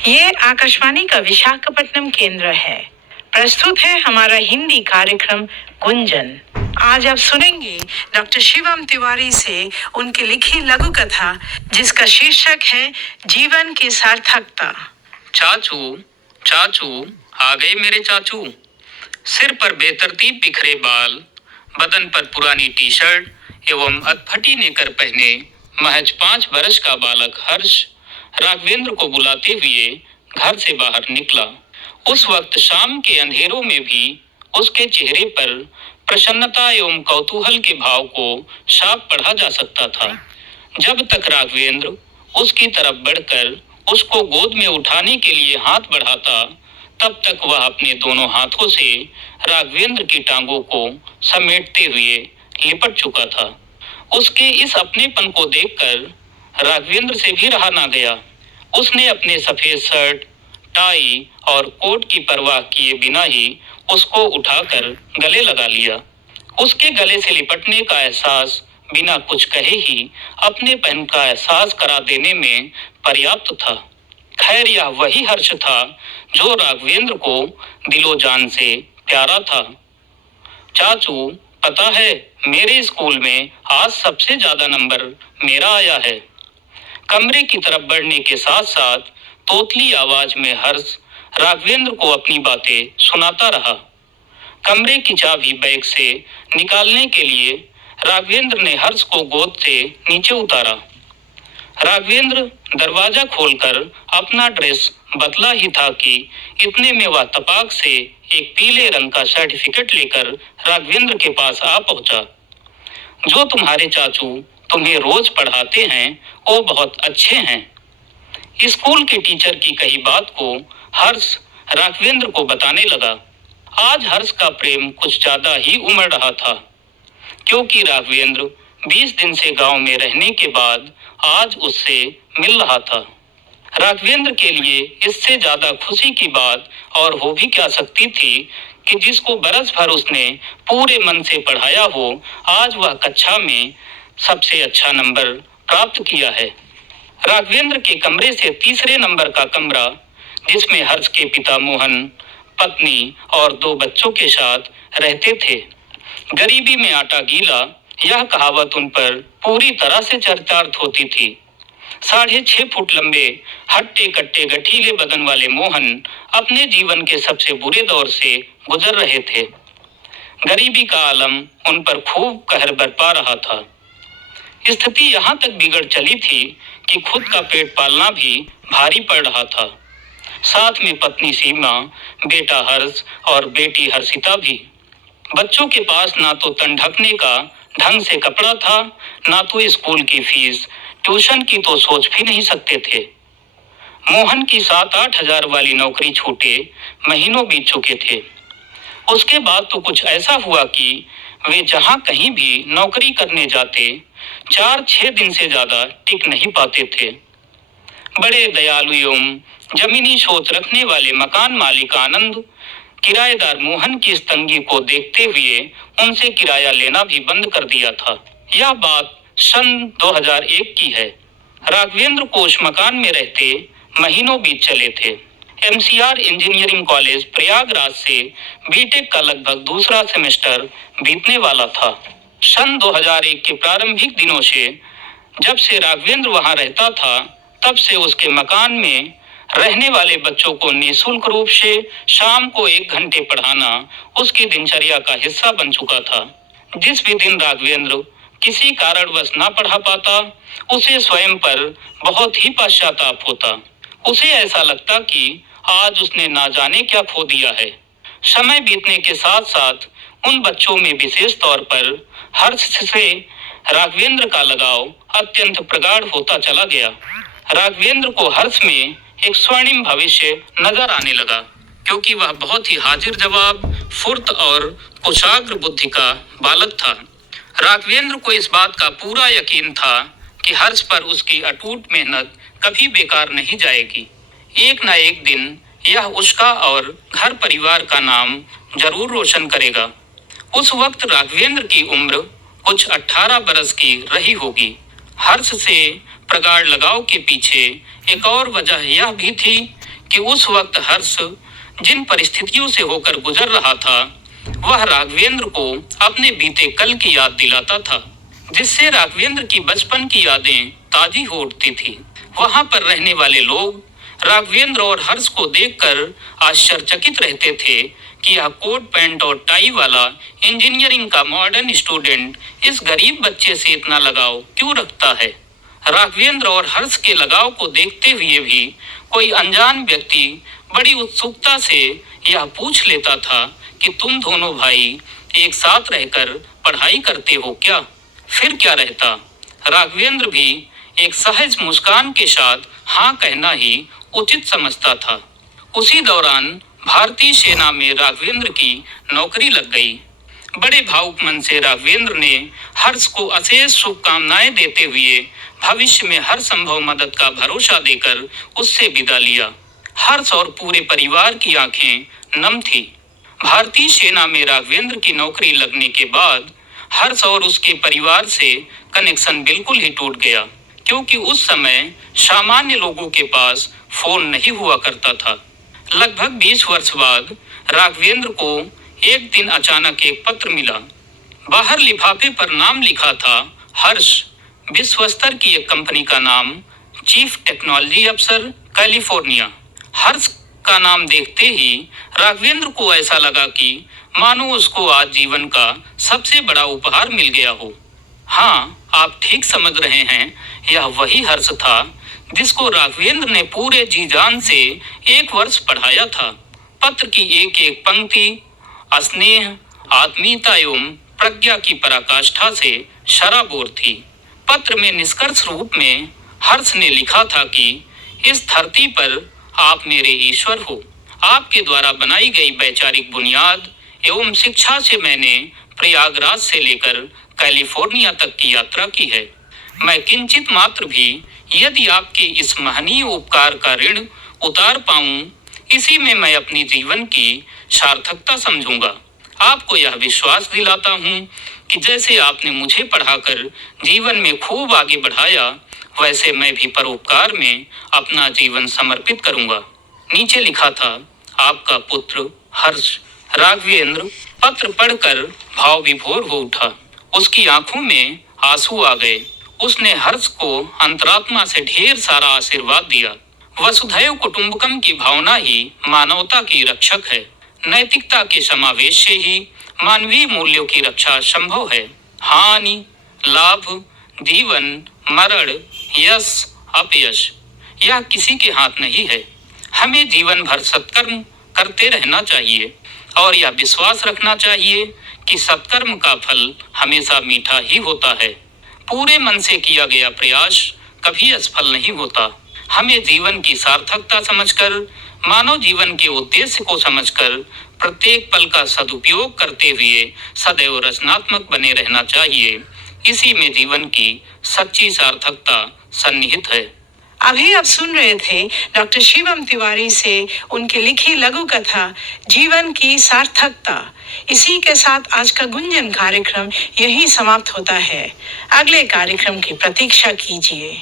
ये आकाशवाणी का विशाखापट्टनम केंद्र है। प्रस्तुत है हमारा हिंदी कार्यक्रम गुंजन। आज आप सुनेंगे डॉक्टर शिवम तिवारी से उनकी लिखी लघु कथा जिसका शीर्षक है जीवन की सार्थकता। चाचू, चाचू, आ गए मेरे चाचू। सिर पर बेतरतीब बिखरे बाल, बदन पर पुरानी टी शर्ट एवं अधफटी नेकर पहने महज 5 वर्ष का बालक हर्ष राघवेंद्र को बुलाते हुए घर से बाहर निकला। उस वक्त शाम के अंधेरों में भी उसके चेहरे पर प्रसन्नता एवं कौतूहल के भाव को साफ पढ़ा जा सकता था। जब तक राघवेंद्र उसकी तरफ बढ़कर उसको गोद में उठाने के लिए हाथ बढ़ाता, तब तक वह अपने दोनों हाथों से राघवेंद्र की टांगों को समेटते हुए लिपट चुका था। उसके इस अपनेपन को देखकर राघवेंद्र से भी रहा ना गया। उसने अपने सफेद शर्ट, टाई और कोट की परवाह किए बिना ही उसको उठाकर गले लगा लिया। उसके गले से लिपटने का एहसास बिना कुछ कहे ही अपनेपन का एहसास करा देने में पर्याप्त था। खैर, यह वही हर्ष था जो राघवेंद्र को दिलो जान से प्यारा था। चाचू, पता है, मेरे स्कूल में आज सबसे ज्यादा नंबर मेरा आया है। कमरे की तरफ बढ़ने के साथ साथ तोतली आवाज में हर्ष राघवेंद्र को अपनी बातें सुनाता रहा। कमरे की चाबी बैग से निकालने के लिए राघवेंद्र ने हर्ष को गोद से नीचे उतारा। राघवेंद्र दरवाजा खोलकर अपना ड्रेस बदला ही था कि इतने में वह तपाक से एक पीले रंग का सर्टिफिकेट लेकर राघवेंद्र के पास आ पहुंचा। जो तुम्हारे चाचू तुम्हें रोज पढ़ाते हैं वो बहुत अच्छे हैं। स्कूल के टीचर की कही बात को हर्ष राघवेंद्र को बताने लगा। आज हर्ष का प्रेम कुछ ज्यादा ही उमड़ रहा था, क्योंकि राघवेंद्र 20 दिन से गांव में रहने के बाद आज उससे मिल रहा था। राघवेंद्र के लिए इससे ज्यादा खुशी की बात और हो भी क्या सकती थी कि जिसको बरस भर उसने पूरे मन से पढ़ाया हो, आज वह कक्षा में सबसे अच्छा नंबर प्राप्त किया है। राघवेंद्र के कमरे से तीसरे नंबर का कमरा, जिसमें हर्ष के पिता मोहन, पत्नी और 2 बच्चों के साथ रहते थे। गरीबी में आटा गीला, यह कहावत उन पर पूरी तरह से चरितार्थ होती थी। 6.5 फुट लंबे, हट्टे कट्टे गठीले बदन वाले मोहन अपने जीवन के सबसे बुरे दौर से गुजर रहे थे। गरीबी का आलम उन पर खूब कहर बरपा रहा था। स्थिति यहाँ तक बिगड़ चली थी कि खुद का पेट पालना भी भारी पड़ रहा था। साथ में पत्नी सीमा, बेटा हर्ष और बेटी हर्षिता भी। बच्चों के पास ना तो तन ढकने का ढंग से कपड़ा था, ना तो स्कूल की फीस, ट्यूशन की तो सोच भी नहीं सकते थे। मोहन की 7-8 हजार वाली नौकरी छूटे महीनों बीत चुके थे। उसके बाद तो कुछ ऐसा हुआ कि वे जहां कहीं भी नौकरी करने जाते 4-6 दिन से ज्यादा टिक नहीं पाते थे। बड़े दयालु एवं जमीनी सोच रखने वाले मकान मालिक आनंद किराएदार मोहन की इस तंगी को देखते हुए उनसे किराया लेना भी बंद कर दिया था। यह बात सन 2001 की है। राघवेंद्र को उस मकान में रहते महीनों बीत चले थे। MCR इंजीनियरिंग कॉलेज प्रयागराज से बीटेक का लगभग दूसरा सेमेस्टर बीतने वाला था। सन 2001 के प्रारंभिक दिनों से जब से राघवेंद्र वहां रहता था, तब से उसके मकान में रहने वाले बच्चों को निःशुल्क रूप से शाम को 1 घंटे पढ़ाना उसकी दिनचर्या का हिस्सा बन चुका था। जिस भी दिन राघवेंद्र किसी कारणवश ना पढ़ा पाता, उसे स्वयं पर बहुत ही पश्चाताप होता। उसे ऐसा लगता कि आज उसने ना जाने क्या खो दिया है। समय बीतने के साथ साथ उन बच्चों में विशेष तौर पर हर्ष से राघवेंद्र का लगाव अत्यंत प्रगाढ़ होता चला गया। राघवेंद्र को हर्ष में एक स्वर्णिम भविष्य नजर आने लगा, क्योंकि वह बहुत ही हाजिर जवाब, फुर्त और कुशाग्र बुद्धि का बालक था। राघवेंद्र को इस बात का पूरा यकीन था कि हर्ष पर उसकी अटूट मेहनत कभी बेकार नहीं जाएगी। एक न एक दिन यह उसका और घर परिवार का नाम जरूर रोशन करेगा। उस वक्त राघवेंद्र की उम्र कुछ 18 बरस की रही होगी। हर्ष से प्रगाढ़ लगाव के पीछे एक और वजह यह भी थी कि उस वक्त हर्ष जिन परिस्थितियों से होकर गुजर रहा था वह राघवेंद्र को अपने बीते कल की याद दिलाता था, जिससे राघवेंद्र की बचपन की यादें ताजी हो उठती थी। वहां पर रहने वाले लोग राघवेंद्र और हर्ष को देखकर आश्चर्यचकित रहते थे कि यह कोट पैंट और टाई वाला इंजीनियरिंग का मॉडर्न स्टूडेंट इस गरीब बच्चे से इतना लगाव क्यों रखता है। राघवेंद्र और हर्ष के लगाव को देखते हुए भी कोई अनजान व्यक्ति बड़ी उत्सुकता से यह पूछ लेता था कि तुम दोनों भाई एक साथ रहकर पढ़ाई करते हो क्या? फिर क्या रहता, राघवेंद्र भी एक सहज मुस्कान के साथ हाँ कहना ही उचित समझता था। उसी दौरान भारतीय सेना में राघवेंद्र की नौकरी लग गई। बड़े भावुक मन से राघवेंद्र ने हर्ष को अशेष शुभकामनाएं देते हुए भविष्य में हर संभव मदद का भरोसा देकर उससे विदा लिया। हर्ष और पूरे परिवार की आंखें नम थी। भारतीय सेना में राघवेंद्र की नौकरी लगने के बाद हर्ष और उसके परिवार से कनेक्शन बिल्कुल ही टूट गया, क्योंकि उस समय सामान्य लोगों के पास फोन नहीं हुआ करता था। लगभग 20 वर्ष बाद राघवेंद्र को एक दिन अचानक एक पत्र मिला। बाहर लिफाफे पर नाम लिखा था हर्ष, विश्व स्तर की एक कंपनी का नाम, चीफ टेक्नोलॉजी अफसर, कैलिफोर्निया। हर्ष का नाम देखते ही राघवेंद्र को ऐसा लगा कि मानो उसको आज जीवन का सबसे बड़ा उपहार मिल गया हो। हाँ, आप ठीक समझ रहे हैं, यह वही हर्ष था जिसको राघवेंद्र ने पूरे जी जान से 1 वर्ष पढ़ाया था। पत्र की एक एक पंक्ति स्नेह, आत्मीयता एवं प्रज्ञा की पराकाष्ठा से सराबोर थी। पत्र में निष्कर्ष रूप में हर्ष ने लिखा था कि इस धरती पर आप मेरे ईश्वर हो। आपके द्वारा बनाई गई वैचारिक बुनियाद एवं शिक्षा से मैंने प्रयागराज से लेकर कैलिफोर्निया तक की यात्रा की है। मैं किंचित मात्र भी यदि आपके इस महनीय उपकार का ऋण उतार पाऊं, इसी में मैं अपनी जीवन की सार्थकता समझूंगा। आपको यह विश्वास दिलाता हूं कि जैसे आपने मुझे पढ़ाकर जीवन में खूब आगे बढ़ाया, वैसे मैं भी परोपकार में अपना जीवन समर्पित करूंगा। नीचे लिखा था, आपका पुत्र हर्ष। राघवेंद्र पत्र पढ़कर भाव विभोर हो उठा। उसकी आंखों में आंसू आ गए। उसने हर्ष को अंतरात्मा से ढेर सारा आशीर्वाद दिया। वसुधैव कुटुंबकम की भावना ही मानवता की रक्षक है। नैतिकता के समावेश से ही मानवीय मूल्यों की रक्षा संभव है। हानि, लाभ, जीवन, मरण, यश, अपयश, यह किसी के हाथ नहीं है। हमें जीवन भर सत्कर्म करते रहना चाहिए और यह विश्वास रखना चाहिए कि सत्कर्म का फल हमेशा मीठा ही होता है। पूरे मन से किया गया प्रयास कभी असफल नहीं होता। हमें जीवन की सार्थकता समझकर, मानव जीवन के उद्देश्य को समझकर प्रत्येक पल का सदुपयोग करते हुए सदैव रचनात्मक बने रहना चाहिए। इसी में जीवन की सच्ची सार्थकता सन्निहित है। अभी आप सुन रहे थे डॉक्टर शिवम तिवारी से उनकी लिखी लघु कथा जीवन की सार्थकता। इसी के साथ आज का गुंजन कार्यक्रम यही समाप्त होता है। अगले कार्यक्रम की प्रतीक्षा कीजिए।